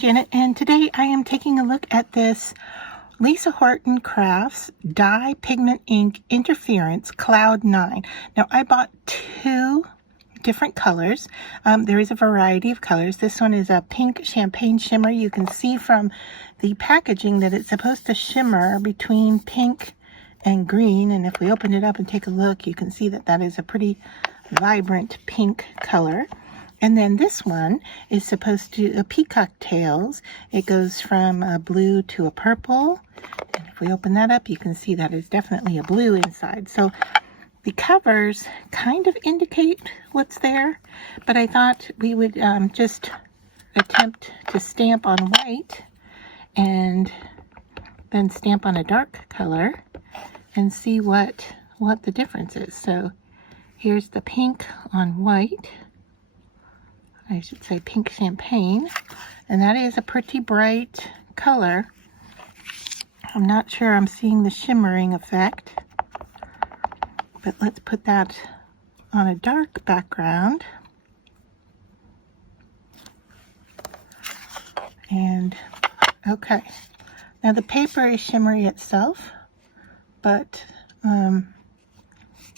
Janet, and today I am taking a look at this Lisa Horton Crafts Dye Pigment Ink Interference Cloud 9. Now, I bought two different colors. There is a variety of colors. This one is a pink champagne shimmer. You can see from the packaging that it's supposed to shimmer between pink and green, and if we open it up and take a look, you can see that that is a pretty vibrant pink color. And then this one is supposed to, a peacock tails. It goes from a blue to a purple. And if we open that up, you can see that is definitely a blue inside. So the covers kind of indicate what's there, but I thought we would just attempt to stamp on white and then stamp on a dark color and see what the difference is. So here's the pink on white. I should say pink champagne, and that is a pretty bright color. I'm not sure I'm seeing the shimmering effect, but let's put that on a dark background. And okay, now the paper is shimmery itself, but I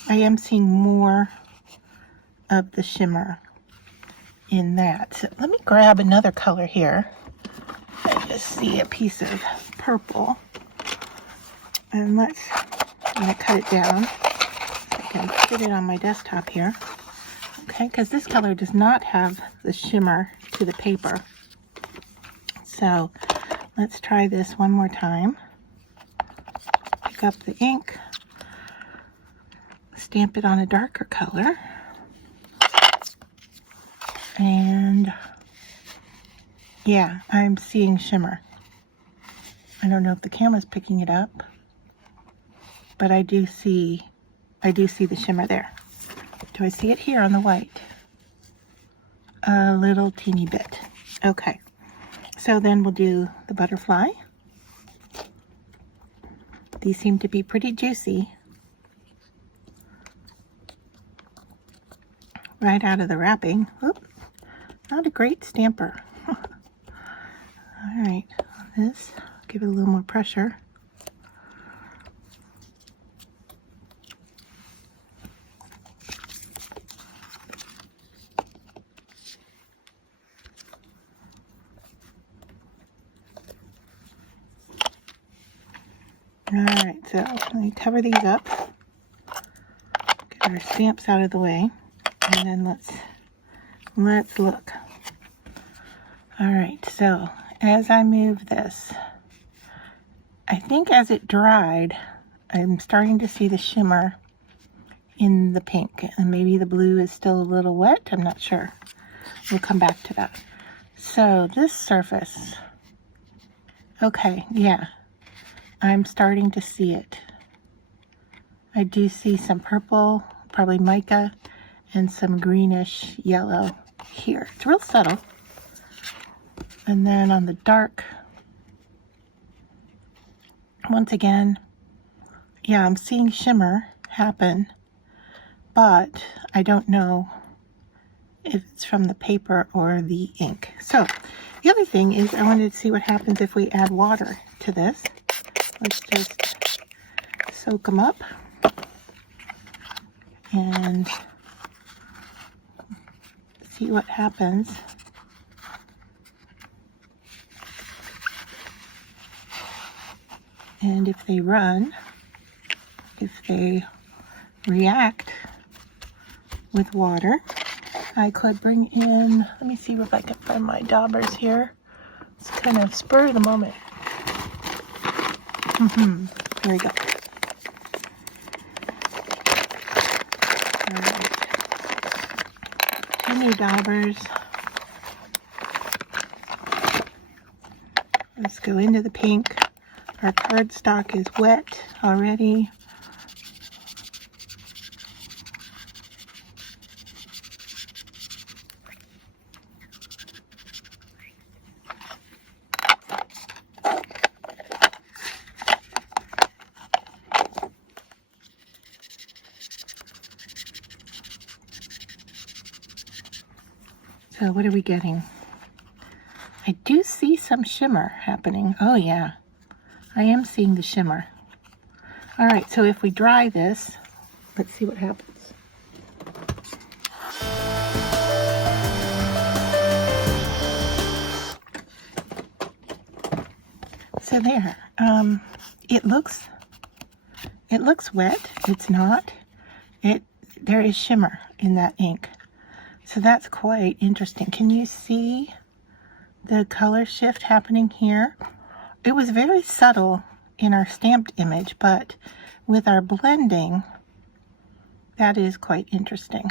am seeing more of the shimmer in that. So let me grab another color here. I just see a piece of purple, and I'm gonna cut it down so I can fit it on my desktop here. Okay, because this color does not have the shimmer to the paper. So let's try this one more time. Pick up the ink, stamp it on a darker color. And yeah, I'm seeing shimmer. I don't know if the camera's picking it up, but I do see the shimmer there. Do I see it here on the white? A little teeny bit. Okay, so then we'll do the butterfly. These seem to be pretty juicy right out of the wrapping. Oop. Not a great stamper. All right, this, give it a little more pressure. All right, so let me cover these up, get our stamps out of the way, and then let's look. All right, so as I move this, I think as it dried, I'm starting to see the shimmer in the pink, and maybe the blue is still a little wet. I'm not sure. We'll come back to that. So this surface, okay, yeah, I'm starting to see it. I do see some purple, probably mica, and some greenish yellow here. It's real subtle. And then on the dark, once again, yeah, I'm seeing shimmer happen, but I don't know if it's from the paper or the ink. So the other thing is I wanted to see what happens if we add water to this. Let's just soak them up and see what happens. And if they run, if they react with water, I could bring in, let me see if I can find my daubers here. It's kind of spur of the moment. There we go. All right. Two new daubers. Let's go into the pink. Our cardstock is wet already. So what are we getting? I do see some shimmer happening. Oh yeah, I am seeing the shimmer. All right, so if we dry this, let's see what happens. So there, it looks wet. It's not. There is shimmer in that ink. So that's quite interesting. Can you see the color shift happening here? It was very subtle in our stamped image, but with our blending, that is quite interesting.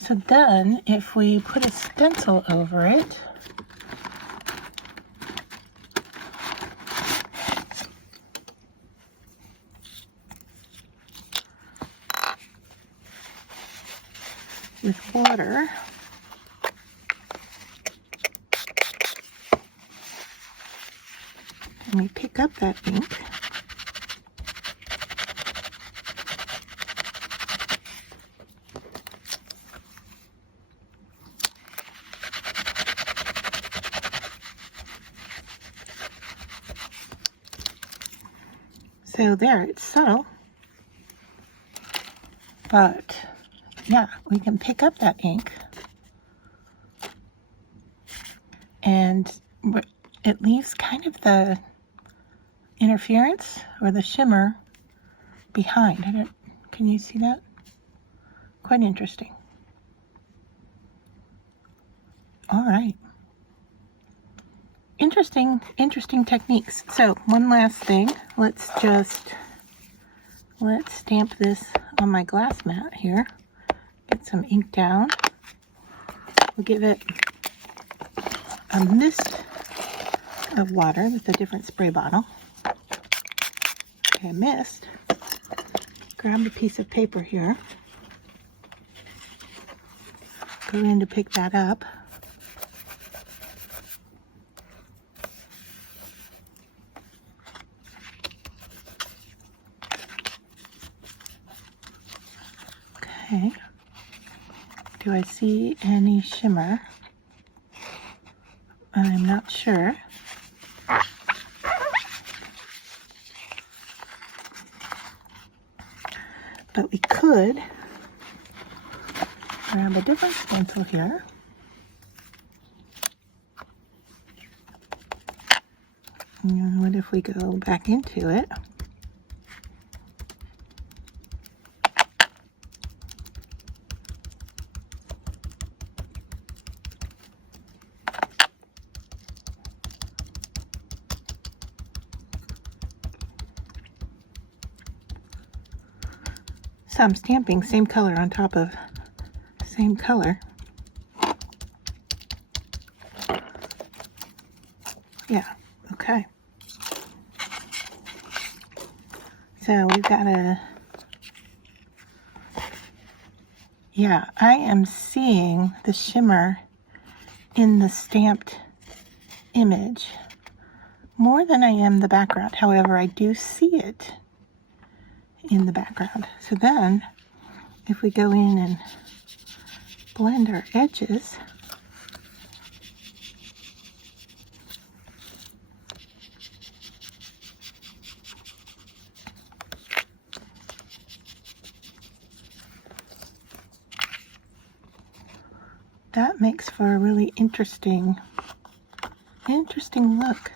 So then, if we put a stencil over it, with water, and we pick up that ink, so there, it's subtle, but yeah, we can pick up that ink and it leaves kind of the interference or the shimmer behind. Can you see that? Quite interesting. All right. Interesting techniques. So one last thing, let's stamp this on my glass mat here. Get some ink down. We'll give it a mist of water with a different spray bottle. Okay, mist. Grab a piece of paper here. Go in to pick that up. Okay. Do I see any shimmer? I'm not sure. But we could grab a different stencil here. And what if we go back into it? So I'm stamping same color on top of same color. Yeah, okay. So we've got yeah, I am seeing the shimmer in the stamped image more than I am the background. However, I do see it in the background. So then, if we go in and blend our edges, that makes for a really interesting look.